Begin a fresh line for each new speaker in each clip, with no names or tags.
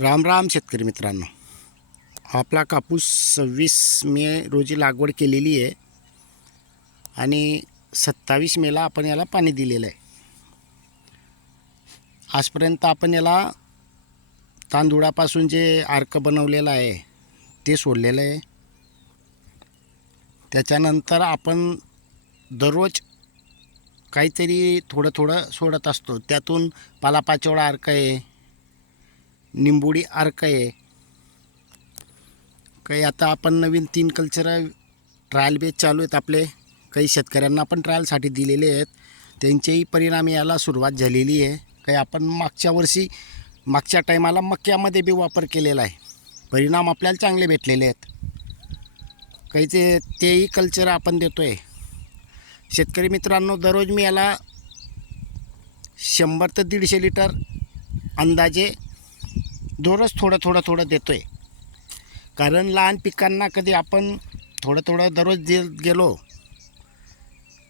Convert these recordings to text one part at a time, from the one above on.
राम राम शेतकरी मित्रांनो. आपला कापूस सव्वीस मे रोजी लागवड केलेली आहे आणि सत्तावीस मेला आपण याला पाणी दिलेलं आहे. आजपर्यंत आपण याला तांदूळापासून जे अर्क बनवलेलं आहे ते सोडलेलं आहे. त्याच्यानंतर आपण दररोज काहीतरी थोडं थोडं सोडत असतो. त्यातून पालापाचोळा अर्क आहे निंबोडी आर्क आहे. काही आता आपण नवीन तीन कल्चर ट्रायल बेस चालू आहेत आपले. काही शेतकऱ्यांना पण ट्रायलसाठी दिलेले आहेत. त्यांचेही परिणाम याला सुरुवात झालेली आहे. काही आपण मागच्या वर्षी मागच्या टायमाला मक्यामध्ये बी वापर केलेला आहे. परिणाम आपल्याला चांगले भेटलेले आहेत. काही ते तेही कल्चर आपण देतो आहे शेतकरी मित्रांनो दररोज मी याला शंभर ते दीडशे लिटर अंदाजे दररोज थोडं थोडं थोडं देतो आहे कारण लहान पिकांना कधी आपण थोडं थोडं दररोज दे गेलो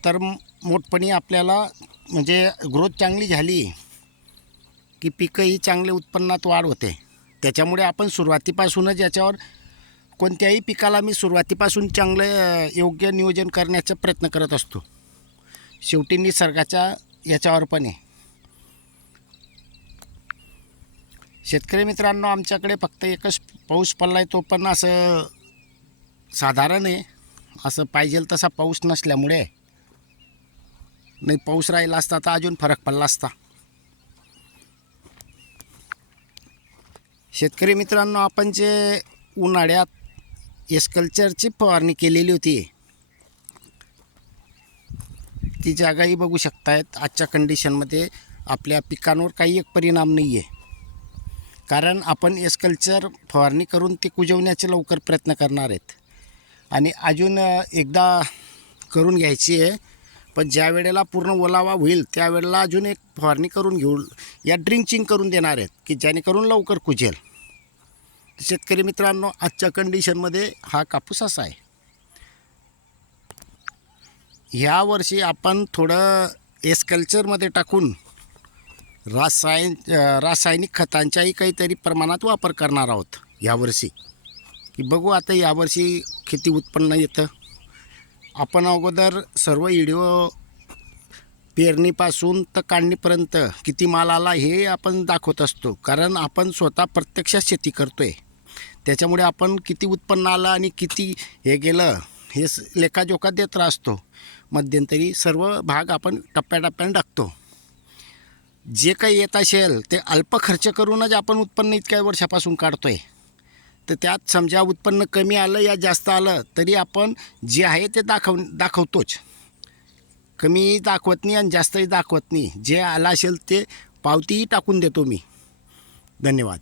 तर मोठपणी आपल्याला म्हणजे ग्रोथ चांगली झाली की पिकंही चांगले उत्पन्नात वाढ होते. त्याच्यामुळे आपण सुरुवातीपासूनच याच्यावर कोणत्याही पिकाला मी सुरुवातीपासून चांगलं योग्य नियोजन करण्याचा प्रयत्न करत असतो. शेवटी निसर्गाच्या याच्यावर पण आहे. शेतकरी मित्रांनो आमच्याकडे फक्त एकच पाऊस पडला आहे तो पण असं साधारण आहे. असं पाहिजे तसा पाऊस नसल्यामुळे. नाही पाऊस राहिला असता तर अजून फरक पडला असता. शेतकरी मित्रांनो आपण जे उन्हाळ्यात एस्कल्चरची फवारणी केलेली होती ती जागाही बघू शकतायत. आजच्या कंडिशनमध्ये आपल्या पिकांवर काही एक परिणाम नाही आहे कारण आपण एस्कल्चर फवारणी करून ते कुजवण्याचे लवकर प्रयत्न करणार आहेत. आणि अजून एकदा करून घ्यायची आहे पण ज्या वेळेला पूर्ण ओलावा होईल त्यावेळेला अजून एक फवारणी करून घेऊ या ड्रिंचिंग करून देणार आहेत की जेणेकरून लवकर कुजेल. शेतकरी मित्रांनो आजच्या कंडिशनमध्ये हा कापूस असा आहे. ह्या वर्षी आपण थोडं एस्कल्चरमध्ये टाकून रासायन रासायनिक खतांच्याही काहीतरी प्रमाणात वापर करणार आहोत यावर्षी. की बघू आता यावर्षी किती उत्पन्न येतं. आपण अगोदर सर्व व्हिडिओ पेरणीपासून तर काढणीपर्यंत किती माल आला हे आपण दाखवत असतो. कारण आपण स्वतः प्रत्यक्षात शेती करतो आहे त्याच्यामुळे आपण किती उत्पन्न आलं आणि किती हे गेलं हे लेखाजोखा देत राहतो. मध्यंतरी सर्व भाग आपण टप्प्याटप्प्याने टाकतो जे काही येत असेल ते अल्प खर्च करूनच आपण उत्पन्न इतक्या वर्षापासून काढतो आहे तर त्यात समजा उत्पन्न कमी आलं या जास्त आलं तरी आपण जे आहे ते दाखव दाखवतोच. कमी दाखवत नाही आणि जास्तही दाखवत नाही. जे आलं असेल ते पावतीही टाकून देतो मी. धन्यवाद.